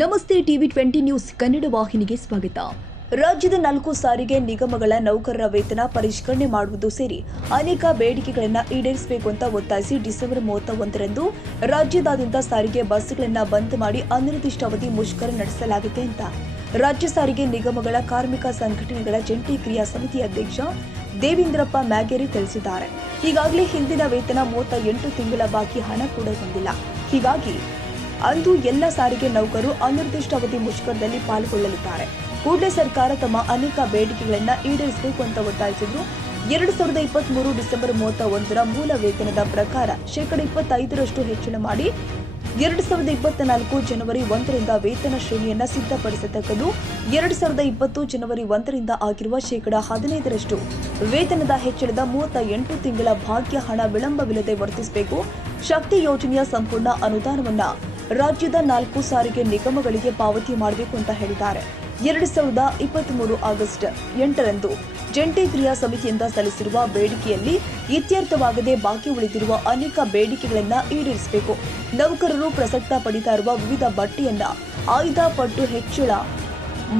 ನಮಸ್ತೆ TV 20 news Kannada ವಾಹಿನಿಗೆ ಸ್ವಾಗತ. ರಾಜ್ಯದ 4 ಸಾರಿಗೆ ನಿಗಮಗಳ ನೌಕರರ ವೇತನ ಪರಿಷ್ಕರಣೆ ಮಾಡುವುದು ಸೇರಿ ಅನೇಕ ಬೇಡಿಕೆಗಳನ್ನು ಈಡೇರಿಸಬೇಕು ಅಂತ ಒತ್ತಾಯಿಸಿ ಡಿಸೆಂಬರ್ 31ರಂದು ರಾಜ್ಯದಾದ್ಯಂತ ಸಾರಿಗೆ ಬಸ್ಗಳನ್ನು ಬಂದ್ ಮಾಡಿ ಅನಿರ್ದಿಷ್ಟಾವಧಿ ಮುಷ್ಕರ ನಡೆಸಲಾಗಿದೆ ಅಂತ ರಾಜ್ಯ ಸಾರಿಗೆ ನಿಗಮಗಳ ಕಾರ್ಮಿಕ ಸಂಘಟನೆಗಳ ಜಂಟಿ ಕ್ರಿಯಾ ಸಮಿತಿ ಅಧ್ಯಕ್ಷ ದೇವೇಂದ್ರಪ್ಪ ಮ್ಯಾಗೇರಿ ತಿಳಿಸಿದ್ದಾರೆ. ಈಗಾಗಲೇ ಹಿಂದಿನ ವೇತನ 38 ತಿಂಗಳ ಬಾಕಿ ಹಣ ಕೂಡ ಬಂದಿಲ್ಲ. ಹೀಗಾಗಿ ಅಂದು ಎಲ್ಲ ಸಾರಿಗೆ ನೌಕರರು ಅನಿರ್ದಿಷ್ಟಾವಧಿ ಮುಷ್ಕರದಲ್ಲಿ ಪಾಲ್ಗೊಳ್ಳಲಿದ್ದಾರೆ. ಕೂಡಲೇ ಸರ್ಕಾರ ತಮ್ಮ ಅನೇಕ ಬೇಡಿಕೆಗಳನ್ನು ಈಡೇರಿಸಬೇಕು ಅಂತ ಒತ್ತಾಯಿಸಿದ್ರು. 2023 ಡಿಸೆಂಬರ್ 31ರ ಮೂಲ ವೇತನದ ಪ್ರಕಾರ ಶೇಕಡ 25ರಷ್ಟು ಹೆಚ್ಚಳ ಮಾಡಿ 2024 ಜನವರಿ 1ರಿಂದ ವೇತನ ಶ್ರೇಣಿಯನ್ನು ಸಿದ್ಧಪಡಿಸತಕ್ಕದ್ದು. 2020 ಜನವರಿ 1ರಿಂದ ಆಗಿರುವ ಶೇಕಡ 15ರಷ್ಟು ವೇತನದ ಹೆಚ್ಚಳದ 38 ತಿಂಗಳ ಭಾಗ್ಯ ಹಣ ವಿಳಂಬವಿಲ್ಲದೆ ವರ್ತಿಸಬೇಕು. ಶಕ್ತಿ ಯೋಜನೆಯ ಸಂಪೂರ್ಣ ಅನುದಾನವನ್ನ ರಾಜ್ಯದ 4 ಸಾರಿಗೆ ನಿಗಮಗಳಿಗೆ ಪಾವತಿ ಮಾಡಬೇಕು ಅಂತ ಹೇಳಿದ್ದಾರೆ. 2023 ಆಗಸ್ಟ್ 8ರಂದು ಜಂಟಿ ಕ್ರಿಯಾ ಸಮಿತಿಯಿಂದ ಸಲ್ಲಿಸಿರುವ ಬೇಡಿಕೆಯಲ್ಲಿ ಇತ್ಯರ್ಥವಾಗದೆ ಬಾಕಿ ಉಳಿದಿರುವ ಅನೇಕ ಬೇಡಿಕೆಗಳನ್ನು ಈಡೇರಿಸಬೇಕು. ನೌಕರರು ಪ್ರಸಕ್ತ ಪಡಿತಾ ಇರುವ ವಿವಿಧ ಬಡ್ತಿಯನ್ನ 5 ಪಟ್ಟು ಹೆಚ್ಚಳ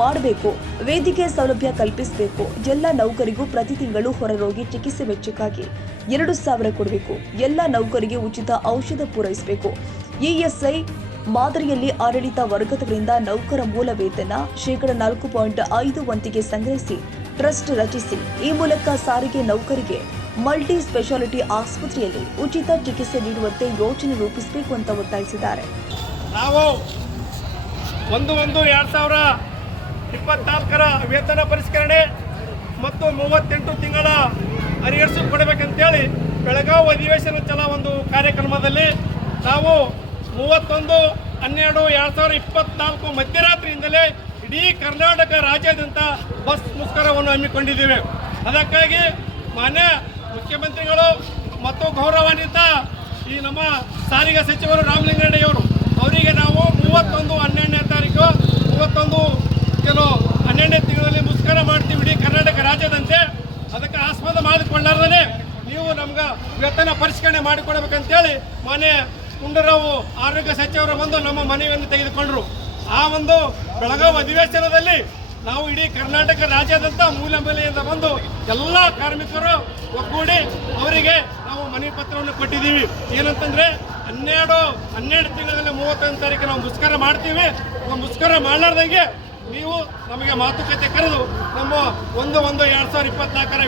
ಮಾಡಬೇಕು. ವೇದಿಕೆ ಸೌಲಭ್ಯ ಕಲ್ಪಿಸಬೇಕು. ಎಲ್ಲ ನೌಕರಿಗೂ ಪ್ರತಿ ತಿಂಗಳು ಹೊರರೋಗಿ ಚಿಕಿತ್ಸೆ ವೆಚ್ಚಕ್ಕಾಗಿ 2,000 ಕೊಡಬೇಕು. ಎಲ್ಲ ನೌಕರಿಗೆ ಉಚಿತ ಔಷಧ ಪೂರೈಸಬೇಕು. ಇಎಸ್ಐ ಮಾದರಿಯಲ್ಲಿ ಆಡಳಿತ ವರ್ಗದವರಿಂದ ನೌಕರ ಮೂಲ ವೇತನ ಶೇಕಡ 4.5 ವಂತಿಗೆ ಸಂಗ್ರಹಿಸಿ ಟ್ರಸ್ಟ್ ರಚಿಸಿ ಈ ಮೂಲಕ ಸಾರಿಗೆ ನೌಕರಿಗೆ ಮಲ್ಟಿ ಸ್ಪೆಷಾಲಿಟಿ ಆಸ್ಪತ್ರೆಯಲ್ಲಿ ಉಚಿತ ಚಿಕಿತ್ಸೆ ನೀಡುವಂತೆ ಯೋಜನೆ ರೂಪಿಸಬೇಕು ಅಂತ ಒತ್ತಾಯಿಸಿದ್ದಾರೆ. ನಾವು 1/1/2024ರ ವೇತನ ಪರಿಷ್ಕರಣೆ ಮತ್ತು 38 ತಿಂಗಳ ಅರಿಯರ್ಸು ಕೊಡಬೇಕಂತೇಳಿ ಬೆಳಗಾವಿ ಅಧಿವೇಶನ ಚಲ ಒಂದು ಕಾರ್ಯಕ್ರಮದಲ್ಲಿ ನಾವು 31/12/2024 ಮಧ್ಯರಾತ್ರಿಯಿಂದಲೇ ಇಡೀ ಕರ್ನಾಟಕ ರಾಜ್ಯಾದ್ಯಂತ ಬಸ್ ಮುಷ್ಕರವನ್ನು ಹಮ್ಮಿಕೊಂಡಿದ್ದೇವೆ. ಅದಕ್ಕಾಗಿ ಮಾನ್ಯ ಮುಖ್ಯಮಂತ್ರಿಗಳು ಮತ್ತು ಗೌರವಾನ್ವಿತ ಈ ನಮ್ಮ ಸಾರಿಗೆ ಸಚಿವರು ರಾಮಲಿಂಗಾರೆಡ್ಡಿಯವರು ಅವರಿಗೆ ನಾವು 31/12ನೇ ತಾರೀಕು 12ನೇ ತಿಂಗಳಲ್ಲಿ ಮುಷ್ಕರ ಮಾಡ್ತೀವಿ ಇಡೀ ಕರ್ನಾಟಕ ರಾಜ್ಯದಂತೆ. ಅದಕ್ಕೆ ಆಸ್ಪದ ಮಾಡಿಕೊಳ್ಳಾರ್ದೇ ನೀವು ನಮ್ಗೆ ವೇತನ ಪರಿಷ್ಕರಣೆ ಮಾಡಿಕೊಡ್ಬೇಕಂತೇಳಿ ಮಾನ್ಯ ಗುಂಡೂರಾವ್ ಆರೋಗ್ಯ ಸಚಿವರು ಬಂದು ನಮ್ಮ ಮನವಿಯನ್ನು ತೆಗೆದುಕೊಂಡರು. ಆ ಒಂದು ಬೆಳಗಾವಿ ಅಧಿವೇಶನದಲ್ಲಿ ನಾವು ಇಡೀ ಕರ್ನಾಟಕ ರಾಜ್ಯಾದ್ಯಂತ ಮೂಲೆಯಿಂದ ಬಂದು ಎಲ್ಲ ಕಾರ್ಮಿಕರು ಒಗ್ಗೂಡಿ ಅವರಿಗೆ ನಾವು ಮನವಿ ಪತ್ರವನ್ನು ಕೊಟ್ಟಿದ್ದೀವಿ. ಏನಂತಂದ್ರೆ 12 ತಿಂಗಳಲ್ಲಿ 31 ತಾರೀಕು ನಾವು ಮುಷ್ಕರ ಮಾಡ್ತೀವಿ. ಮುಷ್ಕರ ಮಾಡಲಾರ್ದಂಗೆ ನೀವು ನಮಗೆ ಮಾತುಕತೆ ಕರೆದು ನಮ್ಮ 1/1/2024ರ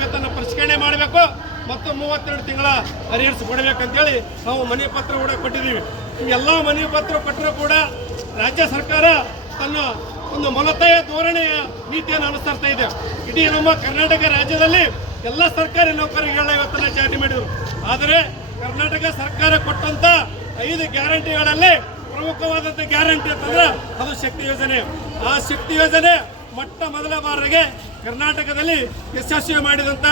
ವೇತನ ಪರಿಷ್ಕರಣೆ ಮಾಡಬೇಕು ಮತ್ತು 32 ತಿಂಗಳ ಅರಿಯರ್ಸ್ ಕೊಡಬೇಕಂತೇಳಿ ನಾವು ಮನವಿ ಪತ್ರ ಕೂಡ ಕೊಟ್ಟಿದ್ದೀವಿ. ಎಲ್ಲ ಮನವಿ ಪತ್ರ ಕೊಟ್ಟರೂ ಕೂಡ ರಾಜ್ಯ ಸರ್ಕಾರ ತನ್ನ ಒಂದು ಮೊಲತೆಯ ಧೋರಣೆಯ ನೀತಿಯನ್ನು ಅನುಸರಿಸ್ತಾ ಇದೆ. ಇಡೀ ನಮ್ಮ ಕರ್ನಾಟಕ ರಾಜ್ಯದಲ್ಲಿ ಎಲ್ಲ ಸರ್ಕಾರಿ ನೌಕರರಿಗೆಲ್ಲ ವೇತನ ಜಾರಿ ಮಾಡಿದರು. ಆದರೆ ಕರ್ನಾಟಕ ಸರ್ಕಾರ ಕೊಟ್ಟಂತ 5 ಗ್ಯಾರಂಟಿಗಳಲ್ಲಿ ಪ್ರಮುಖವಾದಂಥ ಗ್ಯಾರಂಟಿ ಅಂತಂದ್ರೆ ಅದು ಶಕ್ತಿ ಯೋಜನೆ. ಆ ಶಕ್ತಿ ಯೋಜನೆ ಮೊಟ್ಟ ಮೊದಲ ಬಾರಿಗೆ ಕರ್ನಾಟಕದಲ್ಲಿ ಯಶಸ್ವಿ ಮಾಡಿದಂಥ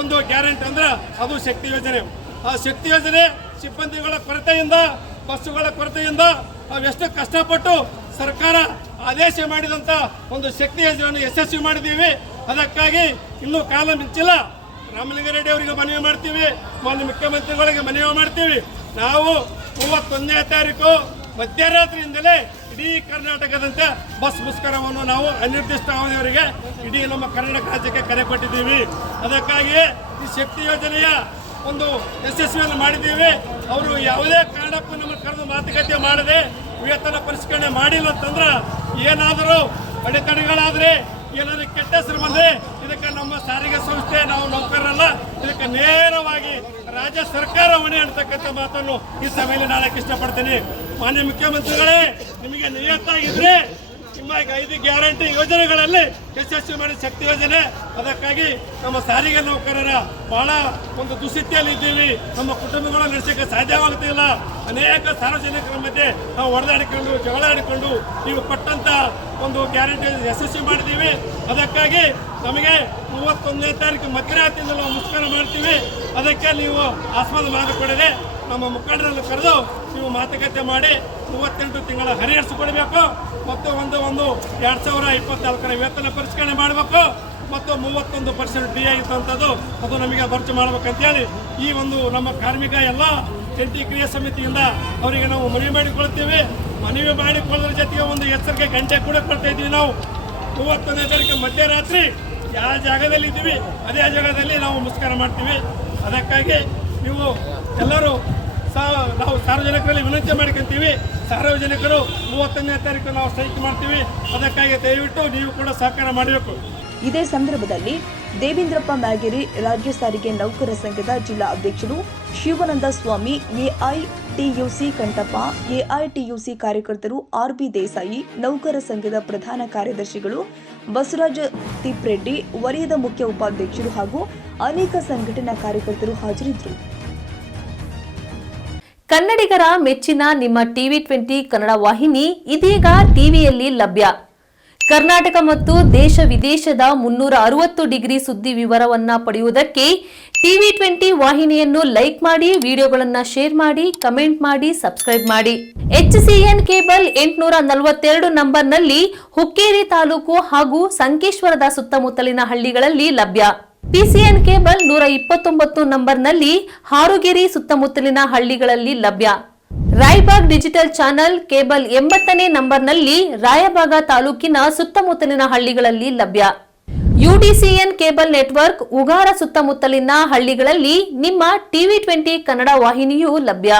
ಒಂದು ಗ್ಯಾರಂಟಿ ಅಂದ್ರೆ ಅದು ಶಕ್ತಿ ಯೋಜನೆ. ಆ ಶಕ್ತಿ ಯೋಜನೆ ಸಿಬ್ಬಂದಿಗಳ ಕೊರತೆಯಿಂದ ಬಸ್ಸುಗಳ ಕೊರತೆಯಿಂದ ನಾವೆಷ್ಟು ಕಷ್ಟಪಟ್ಟು ಸರ್ಕಾರ ಆದೇಶ ಮಾಡಿದಂಥ ಒಂದು ಶಕ್ತಿ ಯೋಜನೆಯನ್ನು ಯಶಸ್ವಿ ಮಾಡಿದ್ದೀವಿ. ಅದಕ್ಕಾಗಿ ಇನ್ನೂ ಕಾಲ ಮಿಂಚಿಲ್ಲ. ರಾಮಲಿಂಗಾರೆಡ್ಡಿ ಅವರಿಗೆ ಮನವಿ ಮಾಡ್ತೀವಿ, ಮಾನ್ಯ ಮುಖ್ಯಮಂತ್ರಿಗಳಿಗೆ ಮನವಿ ಮಾಡ್ತೀವಿ. ನಾವು 31ನೇ ತಾರೀಕು ಮಧ್ಯರಾತ್ರಿಯಿಂದಲೇ ಇಡೀ ಕರ್ನಾಟಕದಂತೆ ಬಸ್ ಮುಷ್ಕರವನ್ನು ನಾವು ಅನಿರ್ದಿಷ್ಟ ಅವಧಿಯವರೆಗೆ ಇಡೀ ನಮ್ಮ ಕರ್ನಾಟಕ ರಾಜ್ಯಕ್ಕೆ ಕರೆ ಕೊಟ್ಟಿದ್ದೀವಿ. ಅದಕ್ಕಾಗಿ ಈ ಶಕ್ತಿ ಯೋಜನೆಯ ಒಂದು ಯಶಸ್ವಿಯನ್ನು ಮಾಡಿದ್ದೀವಿ. ಅವರು ಯಾವುದೇ ಕಾರಣಕ್ಕೂ ನಮ್ಮ ಕರೆದು ಮಾತುಕತೆ ಮಾಡದೆ ವೇತನ ಪರಿಷ್ಕರಣೆ ಮಾಡಿಲ್ಲ ಅಂತಂದ್ರೆ ಏನಾದರೂ ಅಡೆತಡೆಗಳಾದರೆ ಏನಾದರೂ ಕೆಟ್ಟ ಹೆಸರು ಬಂದರೆ ಇದಕ್ಕೆ ನಮ್ಮ ಸಾರಿಗೆ ಸಂಸ್ಥೆ ನಾವು ನೌಕರರಲ್ಲ, ಇದಕ್ಕೆ ನೇರವಾಗಿ ರಾಜ್ಯ ಸರ್ಕಾರ ಹೊಣೆ ಅಂತಕ್ಕಂಥ ಮಾತನ್ನು ಈ ಸಭೆಯಲ್ಲಿ ನಾಳಕ್ಕೆ ಇಷ್ಟಪಡ್ತೀನಿ. ಮಾನ್ಯ ಮುಖ್ಯಮಂತ್ರಿಗಳೇ, ನಿಮಗೆ ನಿಯತ್ತಾಗಿದ್ರೆ ನಿಮ್ಮ 5 ಗ್ಯಾರಂಟಿ ಯೋಜನೆಗಳಲ್ಲಿ ಯಶಸ್ವಿ ಮಾಡಿದ ಶಕ್ತಿ ಯೋಜನೆ. ಅದಕ್ಕಾಗಿ ನಮ್ಮ ಸಾರಿಗೆ ನೌಕರರ ಬಹಳ ಒಂದು ದುಸ್ಥಿತಿಯಲ್ಲಿ ಇದ್ದೀವಿ. ನಮ್ಮ ಕುಟುಂಬಗಳನ್ನು ನಡೆಸೋಕ್ಕೆ ಸಾಧ್ಯವಾಗುತ್ತಿಲ್ಲ. ಅನೇಕ ಸಾರ್ವಜನಿಕರ ಮಧ್ಯೆ ನಾವು ಹೊಡೆದಾಡಿಕೊಂಡು ಜಗಳಾಡಿಕೊಂಡು ನೀವು ಕೊಟ್ಟಂತ ಒಂದು ಗ್ಯಾರಂಟಿ ಯಶಸ್ವಿ ಮಾಡಿದ್ದೀವಿ. ಅದಕ್ಕಾಗಿ ನಮಗೆ 31ನೇ ತಾರೀಕು ಮಧ್ಯರಾತ್ರಿಯಿಂದ ನಾವು ಮುಷ್ಕರ ಮಾಡ್ತೀವಿ. ಅದಕ್ಕೆ ನೀವು ಆಸ್ಪದ ಮಾಡಿಕೊಡದೆ ನಮ್ಮ ಮುಖಂಡರನ್ನು ಕರೆದು ನೀವು ಮಾತುಕತೆ ಮಾಡಿ 38 ತಿಂಗಳ ಹರಿಯರ್ಸ್ ಕೊಡಬೇಕು ಮತ್ತು 1/1/2024ರ ವೇತನ ಪರಿಷ್ಕರಣೆ ಮಾಡಬೇಕು ಮತ್ತು 31% DA ಇದ್ದಂಥದ್ದು ಅದು ನಮಗೆ ಖರ್ಚು ಮಾಡಬೇಕಂತೇಳಿ ಈ ಒಂದು ನಮ್ಮ ಕಾರ್ಮಿಕ ಎಲ್ಲ ಜಂಟಿ ಕ್ರಿಯಾ ಸಮಿತಿಯಿಂದ ಅವರಿಗೆ ನಾವು ಮನವಿ ಮಾಡಿಕೊಳ್ತೀವಿ. ಮನವಿ ಮಾಡಿಕೊಳ್ಳೋದ್ರ ಜೊತೆಗೆ ಒಂದು ಎಚ್ಚರಿಕೆ ಗಂಟೆ ಕೂಡ ಕೊಡ್ತಾ ಇದ್ವಿ ನಾವು. 30ನೇ ತಾರೀಕು ಮಧ್ಯರಾತ್ರಿ ಯಾವ ಜಾಗದಲ್ಲಿ ಇದ್ದೀವಿ ಅದೇ ಜಾಗದಲ್ಲಿ ನಾವು ನಮಸ್ಕಾರ ಮಾಡ್ತೀವಿ. ಅದಕ್ಕಾಗಿ ನೀವು ಎಲ್ಲರೂ ನಾವು ಸಾರ್ವಜನಿಕರಲ್ಲಿ ವಿನಂತಿ ಮಾಡ್ಕೊಂತೀವಿ, ಸಾರ್ವಜನಿಕರು 30ನೇ ತಾರೀಕು ನಾವು ಸ್ಟ್ರೈಕ್ ಮಾಡ್ತೀವಿ. ಅದಕ್ಕಾಗಿ ದಯವಿಟ್ಟು ನೀವು ಕೂಡ ಸಹಕಾರ ಮಾಡಬೇಕು. ಇದೇ ಸಂದರ್ಭದಲ್ಲಿ ದೇವೇಂದ್ರಪ್ಪ ಮ್ಯಾಗೇರಿ, ರಾಜ್ಯ ಸಾರಿಗೆ ನೌಕರ ಸಂಘದ ಜಿಲ್ಲಾ ಅಧ್ಯಕ್ಷರು ಶಿವಾನಂದ ಸ್ವಾಮಿ, ಎಐಟಿಯುಸಿ ಕಂಠಪ್ಪ, ಎಐಟಿಯುಸಿ ಕಾರ್ಯಕರ್ತರು ಆರ್ಬಿ ದೇಸಾಯಿ, ನೌಕರ ಸಂಘದ ಪ್ರಧಾನ ಕಾರ್ಯದರ್ಶಿಗಳು ಬಸವರಾಜ ತಿಪ್ರೆಡ್ಡಿ, ವಲಯದ ಮುಖ್ಯ ಉಪಾಧ್ಯಕ್ಷರು ಹಾಗೂ ಅನೇಕ ಸಂಘಟನಾ ಕಾರ್ಯಕರ್ತರು ಹಾಜರಿದ್ದರು. ಕನ್ನಡಿಗರ ಮೆಚ್ಚಿನ ನಿಮ್ಮ ಟಿವಿ 20 ಕನ್ನಡ ವಾಹಿನಿ ಇದೀಗ ಟಿವಿಯಲ್ಲಿ ಲಭ್ಯ. ಕರ್ನಾಟಕ ಮತ್ತು ದೇಶ ವಿದೇಶದ 360 ಡಿಗ್ರಿ ಸುದ್ದಿ ವಿವರವನ್ನ ಪಡೆಯುವುದಕ್ಕೆ ಟಿವಿ 20 ವಾಹಿನಿಯನ್ನು ಲೈಕ್ ಮಾಡಿ, ವಿಡಿಯೋಗಳನ್ನು ಶೇರ್ ಮಾಡಿ, ಕಮೆಂಟ್ ಮಾಡಿ, ಸಬ್ಸ್ಕ್ರೈಬ್ ಮಾಡಿ. HCN ಕೇಬಲ್ 842 ನಂಬರ್ನಲ್ಲಿ ಹುಕ್ಕೇರಿ ತಾಲೂಕು ಹಾಗೂ ಸಂಕೇಶ್ವರದ ಸುತ್ತಮುತ್ತಲಿನ ಹಳ್ಳಿಗಳಲ್ಲಿ ಲಭ್ಯ. PCN ಕೇಬಲ್ 129 ನಂಬರ್ನಲ್ಲಿ ಹಾರುಗೆರೆ ಸುತ್ತಮುತ್ತಲಿನ ಹಳ್ಳಿಗಳಲ್ಲಿ ಲಭ್ಯ. ರಾಯಬಾಗ್ ಡಿಜಿಟಲ್ ಚಾನೆಲ್ ಕೇಬಲ್ 80ನೇ ನಂಬರ್ನಲ್ಲಿ ರಾಯಬಾಗ ತಾಲೂಕಿನ ಸುತ್ತಮುತ್ತಲಿನ ಹಳ್ಳಿಗಳಲ್ಲಿ ಲಭ್ಯ. UDCN ಕೇಬಲ್ ನೆಟ್ವರ್ಕ್ ಉಗಾರ ಸುತ್ತಮುತ್ತಲಿನ ಹಳ್ಳಿಗಳಲ್ಲಿ ನಿಮ್ಮ ಟಿವಿ 20 ಕನ್ನಡ ವಾಹಿನಿಯೂ ಲಭ್ಯ.